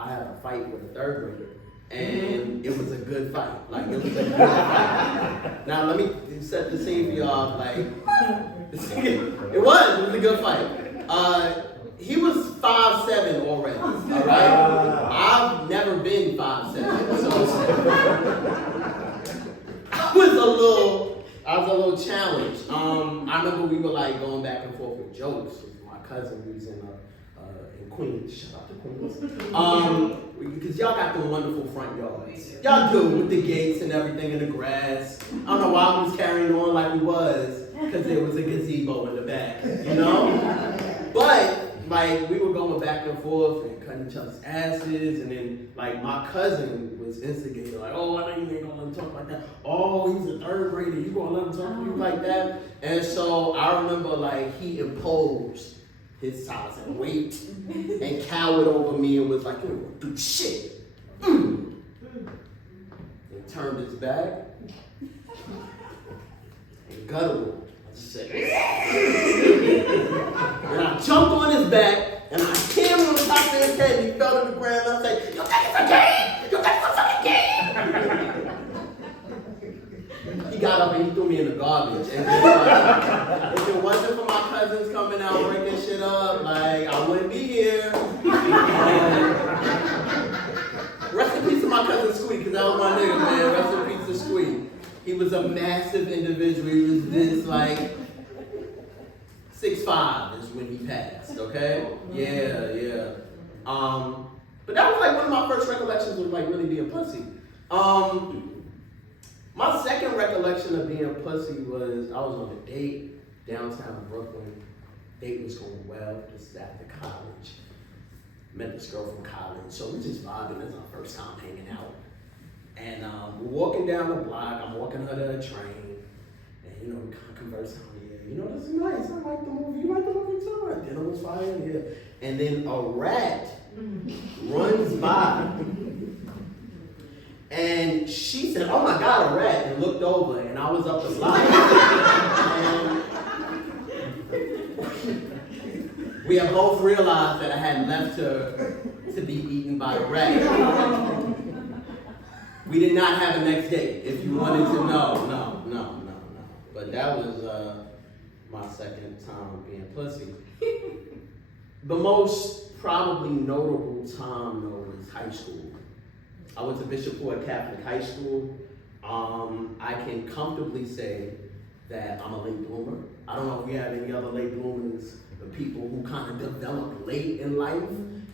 I had a fight with a third grader. And it was a good fight. Like, it was a good fight. Now, let me set the scene for y'all. Like, it was a good fight. He was 5'7" already, all right? I've never been 5'7", so I was a little challenged. I remember we were like going back and forth with jokes with my cousin who's in Queens. Shout out to Queens. Because y'all got the wonderful front yards. Y'all do with the gates and everything in the grass. I don't know why we was carrying on like we was, because there was a gazebo in the back, you know? But like we were going back and forth and cutting each other's asses, and then like my cousin was instigating, like, oh, I know you ain't gonna let him talk like that. Oh, he's a third grader, you gonna let him talk to you like that? And so I remember like he imposed his size and weight and cowered over me and was like, you ain't gonna do shit. And turned his back and guttural. I just said, and I jumped on his back and I hit him on the top of his head and he fell to the ground. And I said, you think it's a game? You think it's a fucking game? He got up and he threw me in the garbage. And if it wasn't for my cousins coming out breaking shit up, like, I wouldn't be here. Rest in peace to my cousin Squeak, because that was my nigga, man. Rest in peace to Squeak. He was a massive individual. He was this, like, 6'5" is when he passed, okay? Yeah. But that was, like, one of my first recollections of, like, really being pussy. My second recollection of being pussy was I was on a date downtown Brooklyn. Date was going well. This is after college. Met this girl from college, so we just vibing. This is our first time hanging out. And we're walking down the block. I'm walking her to a train, and we kind of converse. This is nice. I like the movie. You like the movie too? Dinner was fire. Yeah. And then a rat runs by. And she said, oh my God, a rat, and looked over, and I was up the block. And we have both realized that I had left her to be eaten by a rat. We did not have a next date, if you wanted to know. No. But that was my second time being pussy. The most probably notable time, though, was high school. I went to Bishop Ford Catholic High School. I can comfortably say that I'm a late bloomer. I don't know if we have any other late bloomers, but people who kind of develop late in life.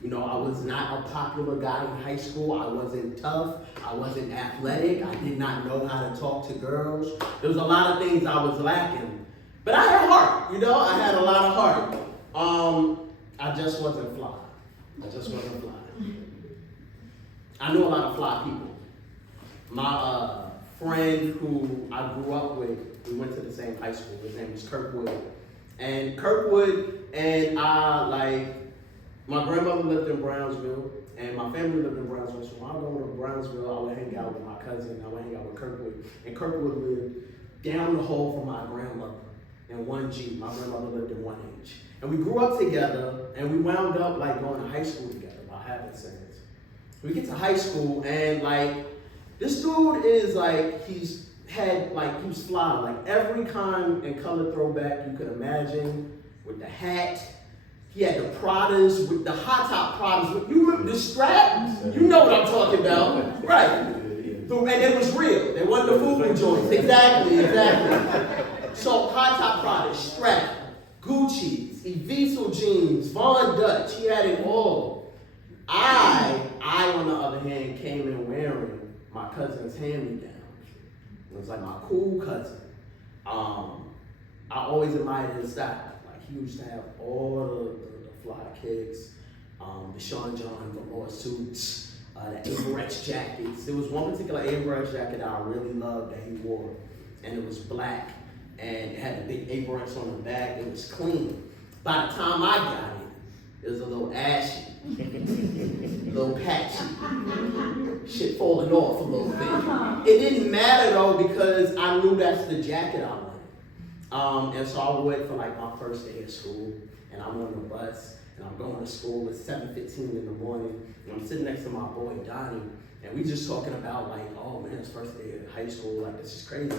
I was not a popular guy in high school. I wasn't tough. I wasn't athletic. I did not know how to talk to girls. There was a lot of things I was lacking. But I had heart, I had a lot of heart. I just wasn't fly. I knew a lot of fly people. My friend who I grew up with, we went to the same high school. His name was Kirkwood. And Kirkwood and I, my grandmother lived in Brownsville, and my family lived in Brownsville. So when I would go to Brownsville, I would hang out with my cousin. I would hang out with Kirkwood. And Kirkwood lived down the hall from my grandmother in 1G. My grandmother lived in 1H. And we grew up together, and we wound up going to high school together by habit. We get to high school, and this dude is he was fly, every kind and color throwback you could imagine, with the hat. He had the Pradas, with the hot top Pradas. You remember the strap? You know what I'm talking about, right? And it was real. They wasn't the FUBU joints. Exactly. So hot top Prada, strap, Gucci's, Eviso jeans, Von Dutch. He had it all. I, on the other hand, came in wearing my cousin's hand-me-downs. It was my cool cousin. I always admired his style. He used to have all the fly kicks, the Sean John velour suits, the Avirex jackets. There was one particular Avirex jacket I really loved that he wore, and it was black, and it had the big Avirex on the back. It was clean. By the time I got it was a little ashy. A little patchy, shit falling off a little bit. It didn't matter though, because I knew that's the jacket I wanted. And so I went for my first day of school, and I'm on the bus, and I'm going to school at 7:15 in the morning, and I'm sitting next to my boy Donnie, and we just talking about like, oh man, it's first day of high school, like this is crazy.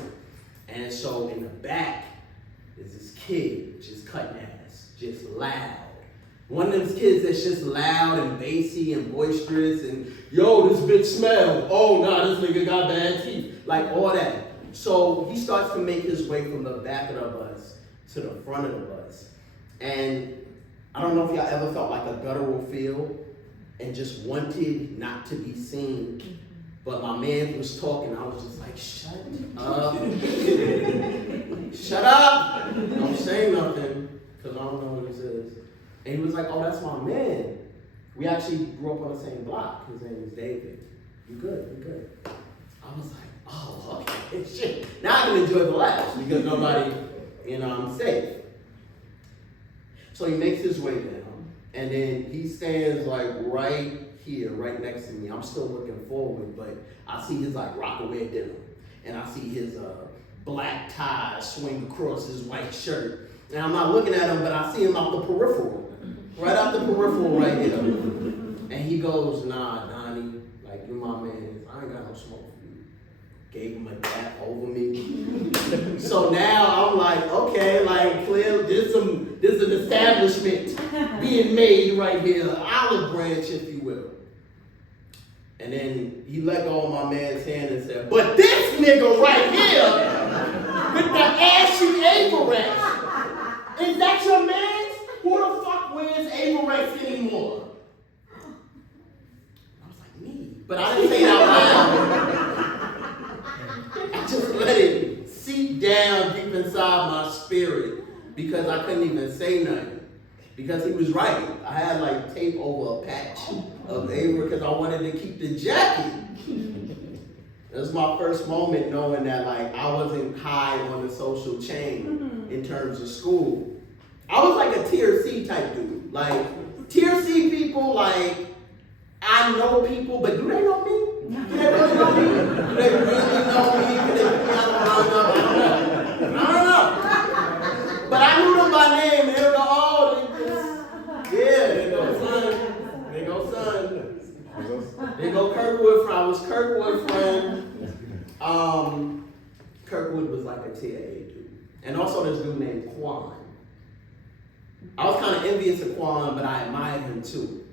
And so in the back is this kid just cutting ass, just loud. One of those kids that's just loud and bassy and boisterous and, yo, this bitch smell. Oh, nah, this nigga got bad teeth. Like all that. So he starts to make his way from the back of the bus to the front of the bus. And I don't know if y'all ever felt like a guttural feel and just wanted not to be seen. But my man was talking, I was just like, shut up. Shut up. Don't say nothing, because I don't know what this is. And he was like, oh, that's my man. We actually grew up on the same block. His name is David. You good, you good. I was like, oh, okay, shit. Now I can enjoy the laughs because nobody, I'm safe. So he makes his way down, and then he stands like right here, right next to me. I'm still looking forward, but I see his like Rockaway denim, and I see his black tie swing across his white shirt. And I'm not looking at him, but I see him out the peripheral. Right out the peripheral right here. And he goes, nah, Donnie, like, you're my man. I ain't got no smoke for you. Gave him a dap over me. So now I'm like, okay, like, clear, there's an establishment being made right here, olive branch, if you will. And then he let go of my man's hand and said, but this nigga right here, with the ashy Avirex, is that your man? Who the fuck wears Avirex anymore? I was like, me. But I didn't say it out loud. I just let it seep down deep inside my spirit because I couldn't even say nothing. Because he was right. I had like tape over a patch of Avirex because I wanted to keep the jacket. It was my first moment knowing that like I wasn't high on the social chain in terms of school. I was like a tier C type dude. Like, tier C people, like, I know people, but do they know me? Do they really know me? Do they really know me? Do they put me out of I don't know. But I knew them by name, and they would go, oh, there go son. There go Kirkwood friend. I was Kirkwood friend. Kirkwood was like a tier A dude. And also this dude named Quan. I was kind of envious of Quan, but I admired him too.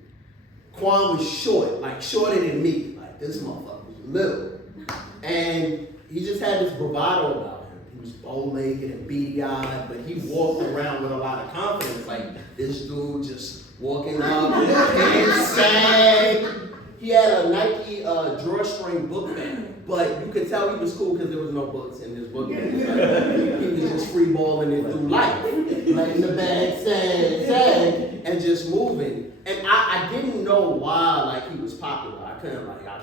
Quan was short, like shorter than me. Like this motherfucker was little. And he just had this bravado about him. He was bow-legged and beady-eyed, but he walked around with a lot of confidence. Like this dude just walking up, pants sag. He had a Nike drawstring book bag. But you could tell he was cool because there was no books in this book bag. Like, he was just free balling it through life. Letting the bag sag, and just moving. And I didn't know why like he was popular. I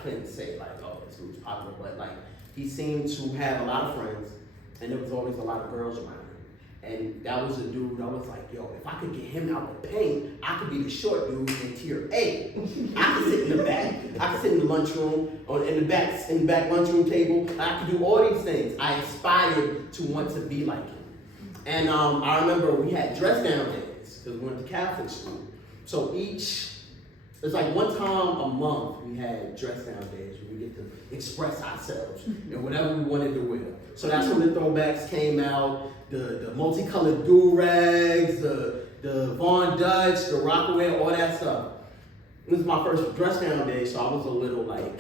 couldn't say like, oh, this dude's popular, but like he seemed to have a lot of friends and there was always a lot of girls around him. And that was a dude, I was like, yo, if I could get him out the paint, I could be the short dude in tier A. I could sit in the back, I could sit in the lunchroom, or in the back lunchroom table. I could do all these things. I aspired to want to be like him. And I remember we had dress down days, because we went to Catholic school. So it's like one time a month we had dress down days where we get to express ourselves and whatever we wanted to wear. So that's when the throwbacks came out. The multicolored do-rags, the Von Dutch, the Rockaway, all that stuff. This is my first dress down day, so I was a little like,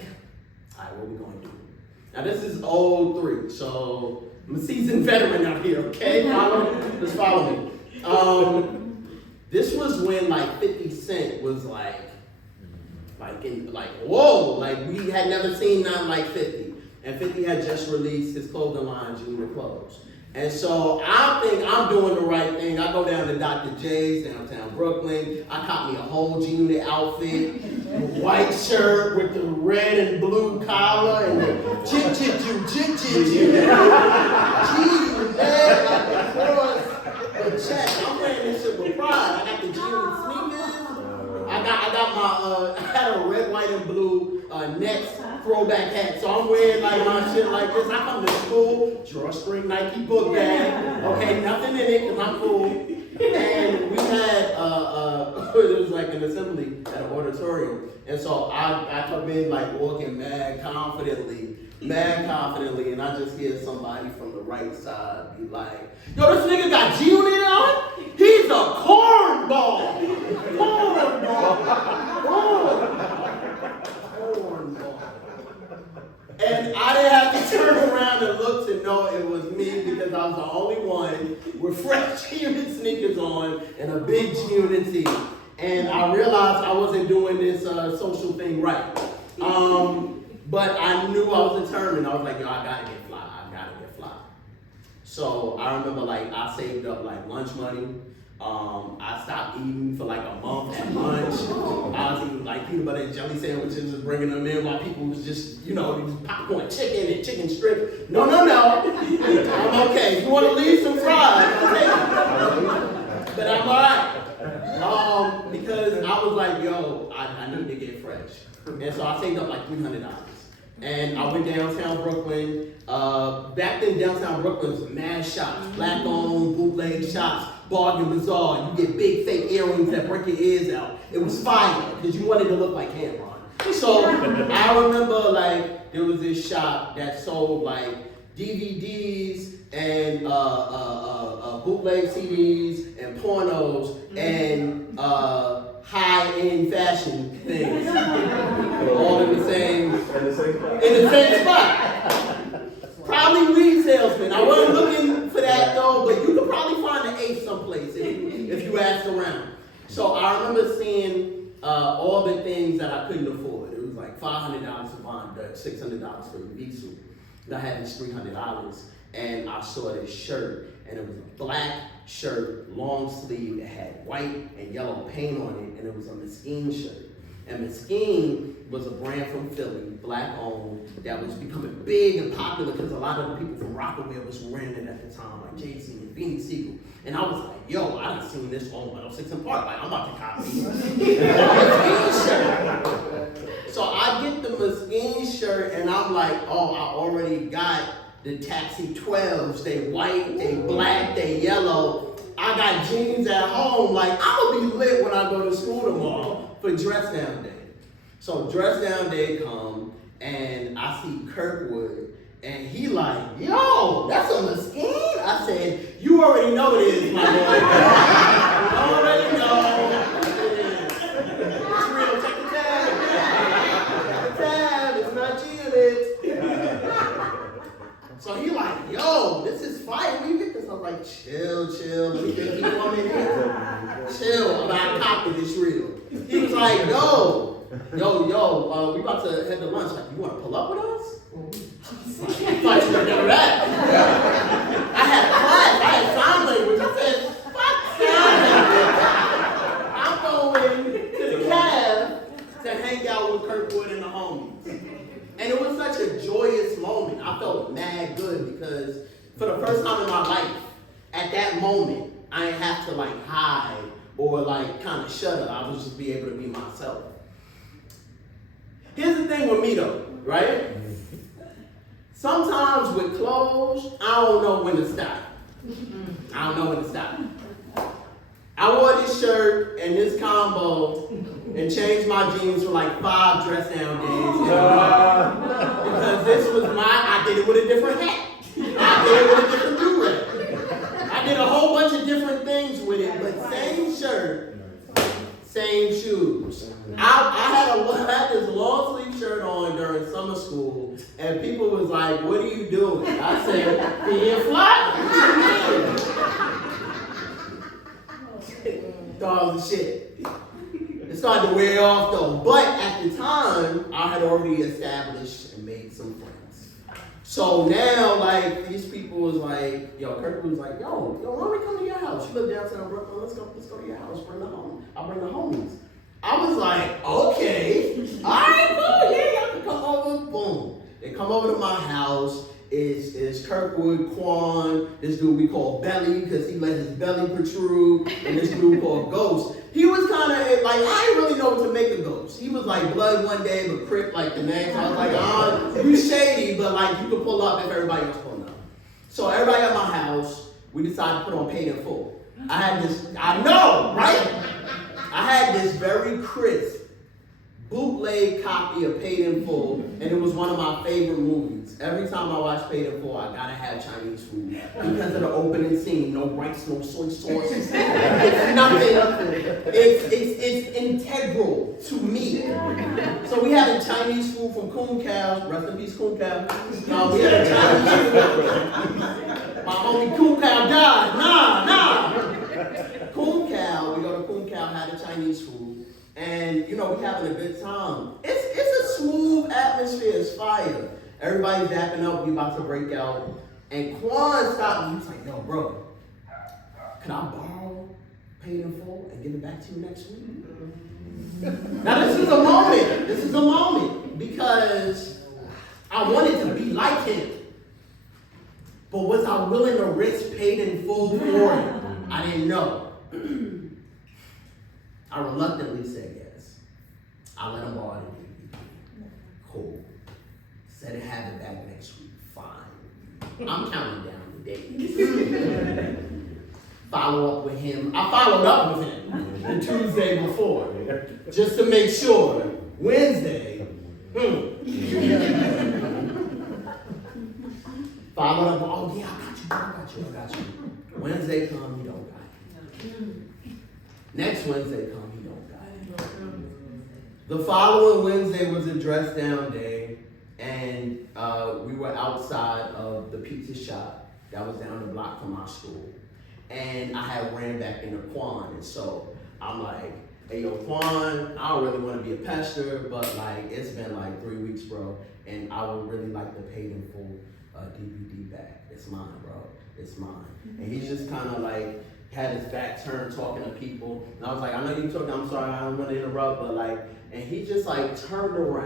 all right, what we gonna do? Now this is 03, so I'm a seasoned veteran out here, okay? Just follow me. This was when like 50 Cent was like whoa, like we had never seen nothing like 50. And 50 had just released his clothing line, Junior Clothes. And so I think I'm doing the right thing. I go down to Dr. J's, downtown Brooklyn. I caught me a whole G-Unit outfit, the white shirt with the red and blue collar and the chit-chit-choo. G, man, across the chest. I'm wearing this shit with pride. I got the G-Unit sneakers. I got I had a red, white, and blue Nets throwback hat. So I'm wearing like my shit like this. I come to school, drawstring Nike book bag. Okay, nothing in it because I'm cool. And we had, it was like an assembly at an auditorium. And so I come in like walking mad confidently, and I just hear somebody from the right side be like, yo, this nigga got G-Unit on? He's a cornball. And I didn't have to turn around and look to know it was me because I was the only one with fresh G-Unit sneakers on and a big G-Unit tee. And I realized I wasn't doing this social thing right. But I knew I was determined. I was like, yo, I gotta get fly. So I remember like I saved up like lunch money. I stopped eating for like a month at lunch. I was eating like peanut butter and jelly sandwiches and bringing them in while people was just, popcorn chicken and chicken strips. No. I'm okay. If you want to leave some fries, I'll take it. But I'm all right. Because I was like, yo, I need to get fresh. And so I saved up like $300. And I went downtown Brooklyn. Back then, downtown Brooklyn was mad shops, black-owned, bootleg shops, bargain bazaar. You get big fake earrings that break your ears out. It was fire because you wanted to look like Cameron. So I remember like there was this shop that sold like DVDs and bootleg CDs and pornos and high-end fashion things, all in the same spot. Probably weed salesman. I wasn't looking for that though, but you could probably find an Ace someplace if you asked around. So I remember seeing all the things that I couldn't afford. It was like $500 for Von Dutch, $600 for Ibisu. I had this $300, and I saw this shirt, and it was a black shirt, long sleeve. It had white and yellow paint on it, and it was a Mesquite shirt. And Mesquite was a brand from Philly, black owned, that was becoming big and popular because a lot of the people from Rockaway was wearing it at the time, like Jay-Z and Beanie Siegel. And I was like, yo, I done seen this on 106 and Park. Like, I'm about to copy the Mesquite shirt. So I get the Mesquite shirt, and I'm like, oh, I already got the Taxi 12s. They white, they black, they yellow. I got jeans at home. Like, I'm going to be lit when I go to school tomorrow for dress down day. So dress down day come, and I see Kirkwood, and he like, yo, that's a Mesquite? I said, you already know it is, my boy. You already know it is. It's real, check the tab. Check the tab, it's not G-Unit. So he like, yo, this is fire. Where you get this? I was like, chill. Let me think you want me here. Chill, I'm not copying this real. He was like, yo, we about to head to lunch. Like, you want to pull up with us? I thought you were doing that. I had class. I had sign language. I said, fuck sign language. I'm going to the cab to hang out with Kirkwood and the homies. And it was such a joyous moment. I felt mad good because for the first time in my life, at that moment, I didn't have to like hide or like kind of shut up. I would just be able to be myself. Here's the thing with me though, right? Sometimes with clothes, I don't know when to stop. I wore this shirt and this combo and changed my jeans for like 5 dress down days. Because this was I did it with a different hat. I did it with a different do-rag. I did a whole bunch of different things with it, but same shirt, same shoes. I had this long sleeve shirt on during summer school, and people was like, what are you doing? I said, being fly. Dog shit. It started to wear off though, but at the time, I had already established and made some friends. So now, like, these people was like, Kirkwood was like, yo, why don't we come to your house? You live downtown Brooklyn, let's go to your house, I'll bring the homies. I was like, okay, all right, cool, yeah, y'all can come over, boom. They come over to my house. It's Kirkwood, Quan, this dude we call Belly, because he let his belly protrude, and this dude called Ghost. He was kind of like, I didn't really know what to make of Ghost. He was like blood one day, but Crip like the next. I was like, you shady, but like you could pull up if everybody else pulling up. So everybody at my house, we decided to put on Paid in Full. I know, right? I had this very crisp bootleg copy of Paid in Full, and it was one of my favorite movies. Every time I watch Paid in Full, I gotta have Chinese food because of the opening scene. No rice, no soy sauce. It's nothing. It's integral to me. So we had a Chinese food from Kun Kao. Rest in peace, Kun Kao. We had a Chinese food. My homie Kun Kao died. Nah. Kun Kao, we go to Kun Kao, had a Chinese food. And, you know, we having a good time. It's a smooth atmosphere, it's fire. Everybody's dapping up, we about to break out. And Quan stopped me, he was like, yo, bro, can I borrow Paid in Full and give it back to you next week? Now this is a moment, because I wanted to be like him. But was I willing to risk Paid in Full for it? I didn't know. I reluctantly said yes. I let him borrow the DVD. Cool. Said to have it back next week. Fine. I'm counting down the days. Follow up with him. I followed up with him the Tuesday before, just to make sure. Wednesday. Followed up. Oh yeah, I got you. Wednesday come, he don't got it. Next Wednesday come, he don't got it. The following Wednesday was a dress down day, and we were outside of the pizza shop that was down the block from our school. And I had ran back into Quan, and so I'm like, hey yo, Quan, I don't really want to be a pester, but like it's been like 3 weeks, bro, and I would really like the Paid in Full DVD back. It's mine, bro. It's mine. And he's just kind of like had his back turned talking to people. And I was like, I know you're talking, I'm sorry, I don't want to interrupt, but like, and he just like turned around